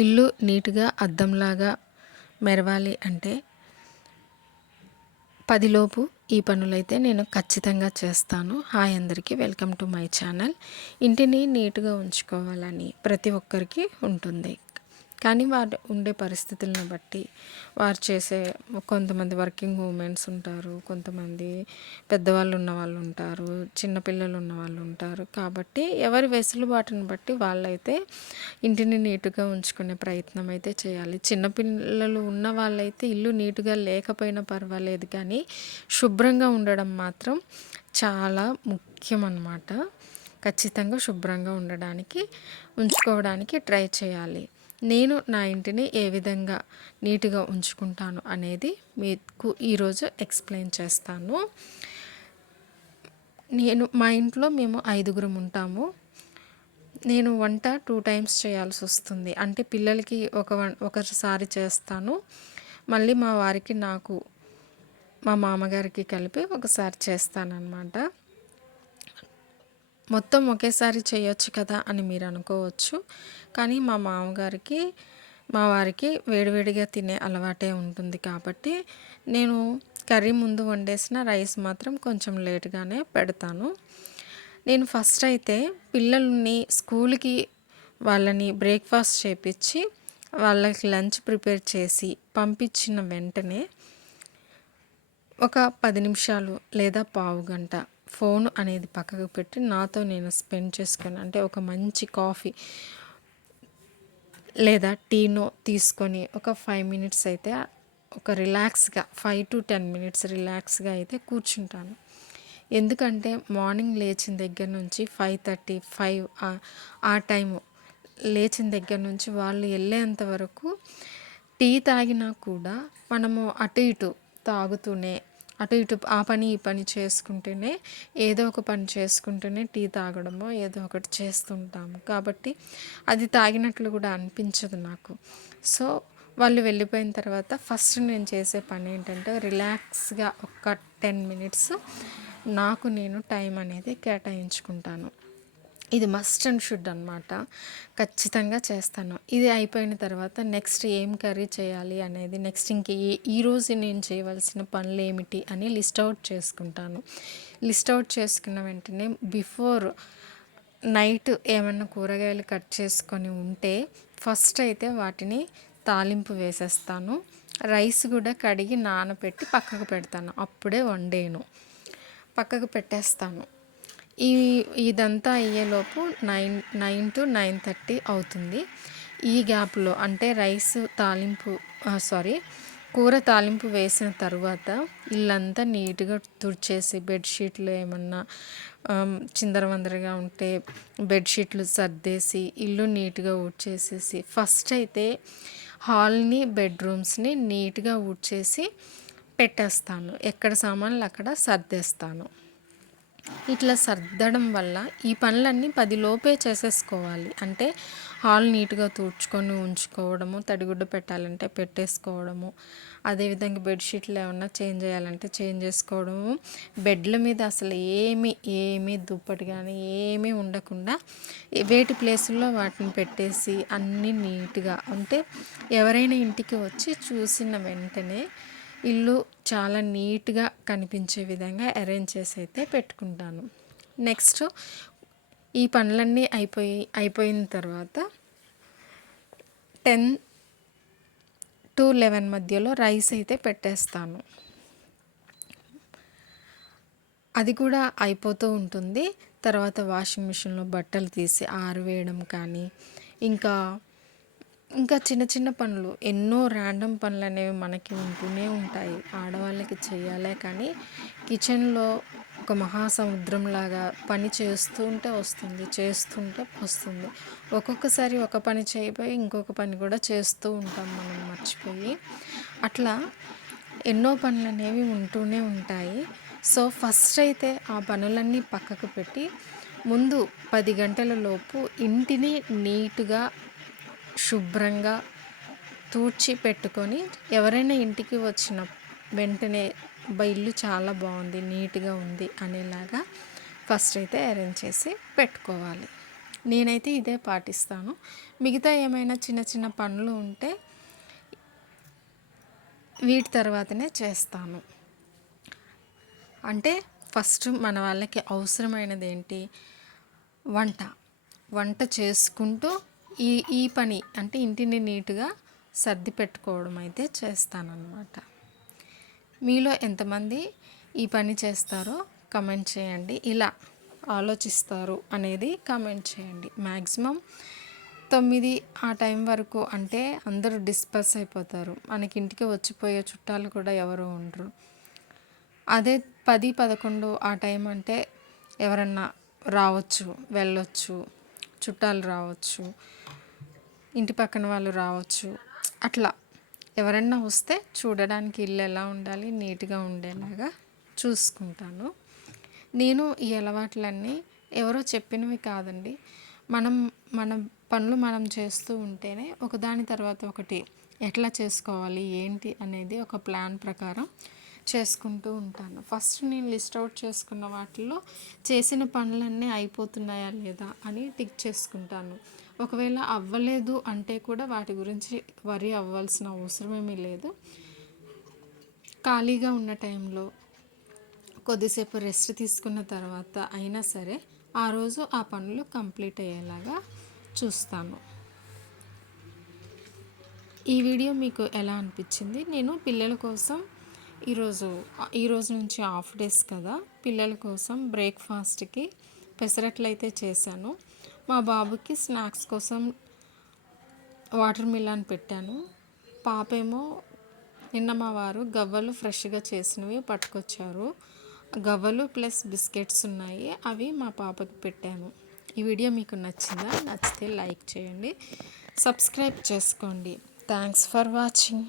ఇల్లు నీట్గా అద్దంలాగా మెరవాలి అంటే 10 లోపు ఈ పనులైతే నేను ఖచ్చితంగా చేస్తాను. హాయ్ అందరికీ, వెల్కమ్ టు మై ఛానల్. ఇంటిని నీట్గా ఉంచుకోవాలని ప్రతి ఒక్కరికి ఉంటుంది. కానీ వారు ఉండే పరిస్థితులను బట్టి వారు చేసే కొంతమంది వర్కింగ్ ఉమెన్స్ ఉంటారు, కొంతమంది పెద్దవాళ్ళు ఉన్నవాళ్ళు ఉంటారు, చిన్నపిల్లలు ఉన్నవాళ్ళు ఉంటారు. కాబట్టి ఎవరి వెసులుబాటును బట్టి వాళ్ళైతే ఇంటిని నీట్గా ఉంచుకునే ప్రయత్నం అయితే చేయాలి. చిన్నపిల్లలు ఉన్న వాళ్ళైతే ఇల్లు నీట్గా లేకపోయినా పర్వాలేదు, కానీ శుభ్రంగా ఉండడం మాత్రం చాలా ముఖ్యం అన్నమాట. ఖచ్చితంగా శుభ్రంగా ఉంచుకోవడానికి ట్రై చేయాలి. నేను నా ఇంటిని ఏ విధంగా నీట్గా ఉంచుకుంటాను అనేది మీకు ఈరోజు ఎక్స్ప్లెయిన్ చేస్తాను. మా ఇంట్లో మేము 5గురం ఉంటాము. నేను వంట 2 టైమ్స్ చేయాల్సి వస్తుంది. అంటే పిల్లలకి ఒకసారి చేస్తాను, మళ్ళీ మా వారికి, నాకు, మా మామగారికి కలిపి ఒకసారి చేస్తానన్నమాట. మొత్తం ఒకేసారి చేయొచ్చు కదా అని మీరు అనుకోవచ్చు, కానీ మా మామగారికి, మా వారికి వేడివేడిగా తినే అలవాటే ఉంటుంది. కాబట్టి నేను కర్రీ ముందు వండేసిన రైస్ మాత్రం కొంచెం లేట్గానే పెడతాను. నేను ఫస్ట్ అయితే పిల్లల్ని స్కూల్కి వాళ్ళని బ్రేక్ఫాస్ట్ చేపించి వాళ్ళకి లంచ్ ప్రిపేర్ చేసి పంపించిన వెంటనే ఒక 10 నిమిషాలు లేదా పావు గంట ఫోన్ అనేది పక్కకు పెట్టి నాతో నేను స్పెండ్ చేసుకొని, అంటే ఒక మంచి కాఫీ లేదా టీనో తీసుకొని ఒక 5 మినిట్స్ అయితే ఒక రిలాక్స్గా 5 to 10 మినిట్స్ రిలాక్స్గా అయితే కూర్చుంటాను. ఎందుకంటే మార్నింగ్ లేచిన దగ్గర నుంచి 5:30, 5 ఆ టైము లేచిన దగ్గర నుంచి వాళ్ళు వెళ్ళేంత వరకు టీ తాగినా కూడా మనము అటు ఇటు తాగుతూనే, అటు ఇటు ఆ పని ఈ పని చేసుకుంటూనే, ఏదో ఒక పని చేసుకుంటూనే టీ తాగడమో ఏదో ఒకటి చేస్తుంటాము. కాబట్టి అది తాగినట్లు కూడా అనిపించదు నాకు. సో వాళ్ళు వెళ్ళిపోయిన తర్వాత ఫస్ట్ నేను చేసే పని ఏంటంటే రిలాక్స్గా ఒక 10 మినిట్స్ నాకు నేను టైం అనేది కేటాయించుకుంటాను. ఇది మస్ట్ అండ్ షుడ్ అనమాట. ఖచ్చితంగా చేస్తాను. ఇది అయిపోయిన తర్వాత నెక్స్ట్ ఏం కర్రీ చేయాలి అనేది, నెక్స్ట్ ఈరోజు నేను చేయవలసిన పనులు ఏమిటి అని లిస్ట్ అవుట్ చేసుకుంటాను. లిస్ట్ అవుట్ చేసుకున్న వెంటనే బిఫోర్ నైట్ ఏమన్నా కూరగాయలు కట్ చేసుకొని ఉంటే ఫస్ట్ అయితే వాటిని తాలింపు వేసేస్తాను. రైస్ కూడా కడిగి నానబెట్టి పక్కకు పెడతాను, అప్పుడే వండేను, పక్కకు పెట్టేస్తాను. ఇదంతా అయ్యేలోపు 9 to 9:30 అవుతుంది. ఈ గ్యాప్లో అంటే కూర తాలింపు వేసిన తర్వాత ఇల్లంతా నీట్గా తుడిచేసి, బెడ్షీట్లు ఏమన్నా చిందరవందరగా ఉంటే బెడ్షీట్లు సర్దేసి, ఇల్లు నీట్గా ఊడ్చేసేసి ఫస్ట్ అయితే హాల్ని, బెడ్రూమ్స్ని నీట్గా ఊడ్చేసి పెట్టేస్తాను. ఎక్కడ సామాన్లు అక్కడ సర్దేస్తాను. ఇట్లా సర్దడం వల్ల ఈ పనులన్నీ 10 లోపే చేసేసుకోవాలి. అంటే హాల్ నీట్గా తుడుచుకొని ఉంచుకోవడము, తడిగుడ్డ పెట్టాలంటే పెట్టేసుకోవడము, అదేవిధంగా బెడ్షీట్లు ఏమన్నా చేంజ్ చేయాలంటే చేంజ్ చేసుకోవడము, బెడ్ల మీద అసలు ఏమీ దుప్పటి కానీ ఏమీ ఉండకుండా వేటి ప్లేసుల్లో వాటిని పెట్టేసి అన్నీ నీట్గా, అంటే ఎవరైనా ఇంటికి వచ్చి చూసిన వెంటనే ఇల్లు చాలా నీట్గా కనిపించే విధంగా అరేంజ్ చేసి అయితే పెట్టుకుంటాను. నెక్స్ట్ ఈ పనులన్నీ అయిపోయిన తర్వాత 10 to 11 మధ్యలో రైస్ అయితే పెట్టేస్తాను. అది కూడా అయిపోతూ ఉంటుంది. తర్వాత వాషింగ్ మిషన్లో బట్టలు తీసి ఆరవేయడం కానీ, ఇంకా చిన్న చిన్న పనులు, ఎన్నో ర్యాండమ్ పనులు అనేవి మనకి ఉంటూనే ఉంటాయి. ఆడవాళ్ళకి చేయాలే కానీ కిచెన్లో ఒక మహాసముద్రంలాగా పని చేస్తుంటే వస్తుంది. ఒక్కొక్కసారి ఒక పని చేయబోయి ఇంకొక పని కూడా చేస్తూ ఉంటాం మనం మర్చిపోయి. అట్లా ఎన్నో పనులు అనేవి ఉంటూనే ఉంటాయి. సో ఫస్ట్ అయితే ఆ పనులన్నీ పక్కకు పెట్టి ముందు 10 గంటల లోపు ఇంటిని నీట్గా శుభ్రంగా తూడ్చి పెట్టుకొని, ఎవరైనా ఇంటికి వచ్చిన వెంటనే ఇల్లు చాలా బాగుంది, నీట్గా ఉంది అనేలాగా ఫస్ట్ అయితే అరేంజ్ చేసి పెట్టుకోవాలి. నేనైతే ఇదే పాటిస్తాను. మిగతా ఏమైనా చిన్న చిన్న పనులు ఉంటే వీటి తర్వాతనే చేస్తాను. అంటే ఫస్ట్ మన వాళ్ళకి అవసరమైనది ఏంటి, వంట. వంట చేసుకుంటూ ఈ ఈ పని అంటే ఇంటిని నీట్గా సర్ది పెట్టుకోవడం అయితే చేస్తానన్నమాట. మీలో ఎంతమంది ఈ పని చేస్తారో కమెంట్ చేయండి. ఇలా ఆలోచిస్తారు అనేది కమెంట్ చేయండి. మ్యాక్సిమం 9 ఆ టైం వరకు అంటే అందరూ డిస్పర్స్ అయిపోతారు. మనకి ఇంటికి వచ్చిపోయే చుట్టాలు కూడా ఎవరు ఉండరు. అదే 10, 11 ఆ టైం అంటే ఎవరన్నా రావచ్చు, వెళ్ళొచ్చు, చుట్టాలు రావచ్చు, ఇంటి పక్కన వాళ్ళు రావచ్చు. అట్లా ఎవరన్నా వస్తే చూడడానికి ఇల్లు ఎలా ఉండాలి, నీట్గా ఉండేలాగా చూసుకుంటాను. నేను ఈ అలవాట్లన్నీ ఎవరో చెప్పినవి కాదండి. మనం మన పనులు మనం చేస్తూ ఉంటేనే ఒకదాని తర్వాత ఒకటి ఎట్లా చేసుకోవాలి ఏంటి అనేది ఒక ప్లాన్ ప్రకారం చేసుకుంటూ ఉంటాను. ఫస్ట్ నేను లిస్ట్ అవుట్ చేసుకున్న వాటిల్లో చేసిన పనులన్నీ అయిపోతున్నాయా లేదా అని టిక్ చేసుకుంటాను. ఒకవేళ అవ్వలేదు అంటే కూడా వాటి గురించి వరి అవ్వాల్సిన అవసరమేమీ లేదు. ఖాళీగా ఉన్న టైంలో కొద్దిసేపు రెస్ట్ తీసుకున్న తర్వాత అయినా సరే ఆ రోజు ఆ పనులు కంప్లీట్ అయ్యేలాగా చూస్తాను. ఈ వీడియో మీకు ఎలా అనిపించింది? నేను పిల్లల కోసం ఈరోజు నుంచి హాఫ్ డేస్ కదా, పిల్లల కోసం బ్రేక్ఫాస్ట్కి పెసరట్లు అయితే చేశాను. మా బాబుకి స్నాక్స్ కోసం వాటర్ మిలన్ పెట్టాను. పాపేమో నిన్న మా వారు గవ్వలు ఫ్రెష్గా చేసినవి పట్టుకొచ్చారు. గవ్వలు ప్లస్ బిస్కెట్స్ ఉన్నాయి, అవి మా పాపకి పెట్టాను. ఈ వీడియో మీకు నచ్చిందా? నచ్చితే లైక్ చేయండి, సబ్స్క్రైబ్ చేసుకోండి. Thanks for watching.